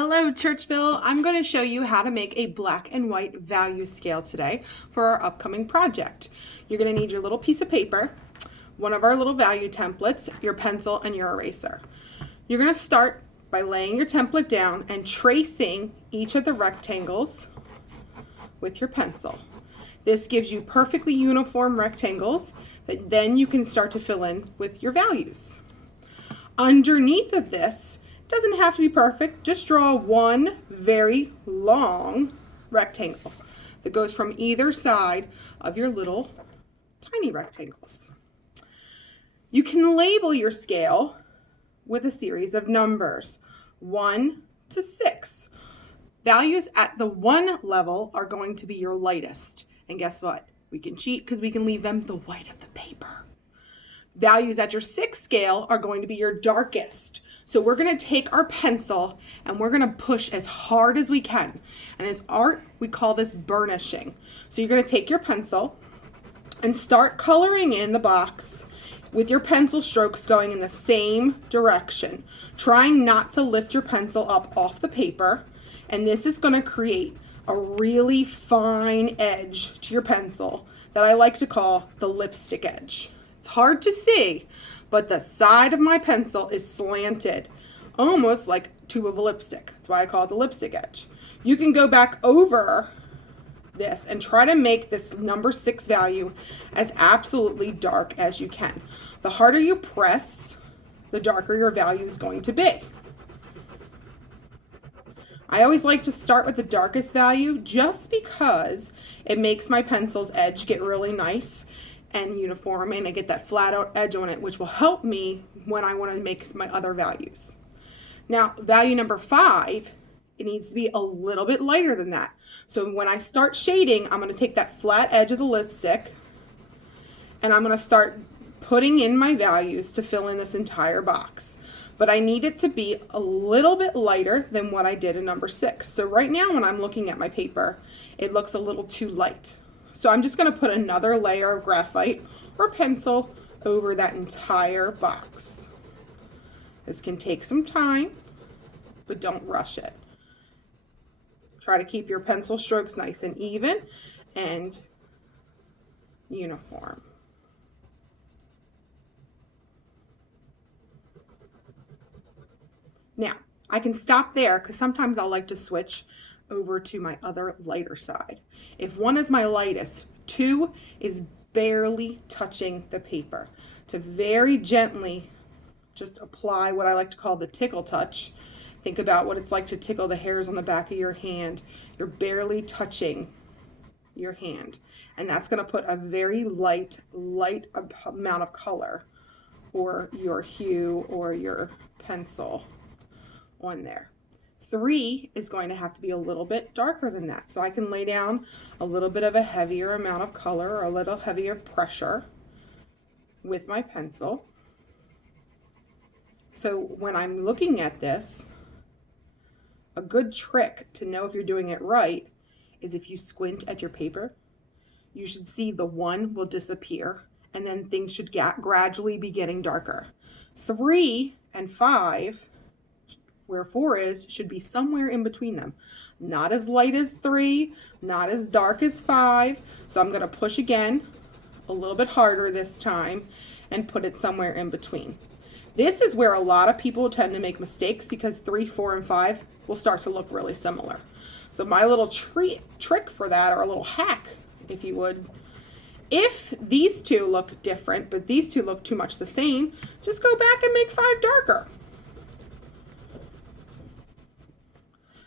Hello, Churchville. I'm going to show you how to make a black and white value scale today for our upcoming project. You're going to need your little piece of paper, one of our little value templates, your pencil, and your eraser. You're going to start by laying your template down and tracing each of the rectangles with your pencil. This gives you perfectly uniform rectangles that then you can start to fill in with your values. Underneath of this, doesn't have to be perfect, just draw one very long rectangle that goes from either side of your little tiny rectangles. You can label your scale with a series of numbers, 1 to 6. Values at the 1 level are going to be your lightest. And guess what? We can cheat because we can leave them the white of the paper. Values at your 6 scale are going to be your darkest. So we're going to take our pencil and we're going to push as hard as we can. And as art, we call this burnishing. So you're going to take your pencil and start coloring in the box with your pencil strokes going in the same direction, trying not to lift your pencil up off the paper. And this is going to create a really fine edge to your pencil that I like to call the lipstick edge. It's hard to see, but the side of my pencil is slanted, almost like a tube of a lipstick. That's why I call it the lipstick edge. You can go back over this and try to make this number 6 value as absolutely dark as you can. The harder you press, the darker your value is going to be. I always like to start with the darkest value just because it makes my pencil's edge get really nice and uniform, and I get that flat out edge on it, which will help me when I want to make my other values. Now, value number 5, it needs to be a little bit lighter than that. So when I start shading, I'm going to take that flat edge of the lipstick and I'm going to start putting in my values to fill in this entire box. But I need it to be a little bit lighter than what I did in number 6. So right now when I'm looking at my paper, it looks a little too light. So I'm just going to put another layer of graphite or pencil over that entire box. This can take some time, but don't rush it. Try to keep your pencil strokes nice and even and uniform. Now, I can stop there because sometimes I'll like to switch over to my other lighter side. If 1 is my lightest, 2 is barely touching the paper. To very gently just apply what I like to call the tickle touch. Think about what it's like to tickle the hairs on the back of your hand. You're barely touching your hand. And that's going to put a very light amount of color or your hue or your pencil on there. 3 is going to have to be a little bit darker than that. So I can lay down a little bit of a heavier amount of color or a little heavier pressure with my pencil. So when I'm looking at this, a good trick to know if you're doing it right is if you squint at your paper, you should see the 1 will disappear and then things should gradually be getting darker. 3 and 5, where 4 is, should be somewhere in between them. Not as light as 3, not as dark as 5. So I'm going to push again a little bit harder this time and put it somewhere in between. This is where a lot of people tend to make mistakes because 3, 4, and 5 will start to look really similar. So my little trick for that, or a little hack, if you would, if these 2 look different, but these 2 look too much the same, just go back and make 5 darker.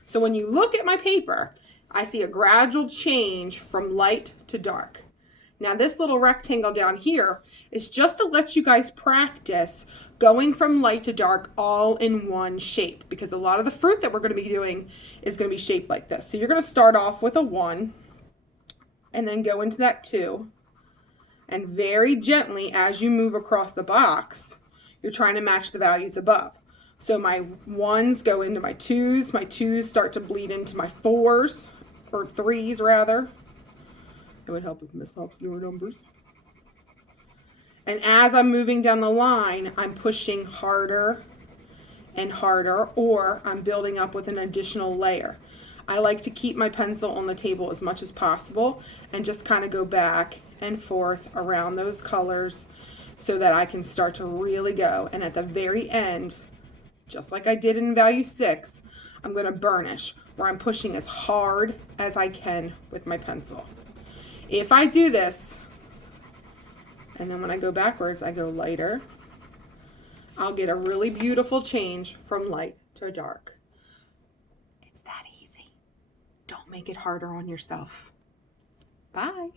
So when you look at my paper, I see a gradual change from light to dark. Now this little rectangle down here is just to let you guys practice going from light to dark all in one shape, because a lot of the fruit that we're going to be doing is going to be shaped like this. So you're going to start off with a 1 and then go into that 2, and very gently as you move across the box, you're trying to match the values above. So my 1s go into my 2s, my 2s start to bleed into my 4s, or 3s rather. It would help if Miss Hobbs knew her numbers. And as I'm moving down the line, I'm pushing harder and harder, or I'm building up with an additional layer. I like to keep my pencil on the table as much as possible and just kind of go back and forth around those colors so that I can start to really go. And at the very end, just like I did in value 6, I'm going to burnish, where I'm pushing as hard as I can with my pencil. If I do this, and then when I go backwards, I go lighter, I'll get a really beautiful change from light to dark. It's that easy. Don't make it harder on yourself. Bye.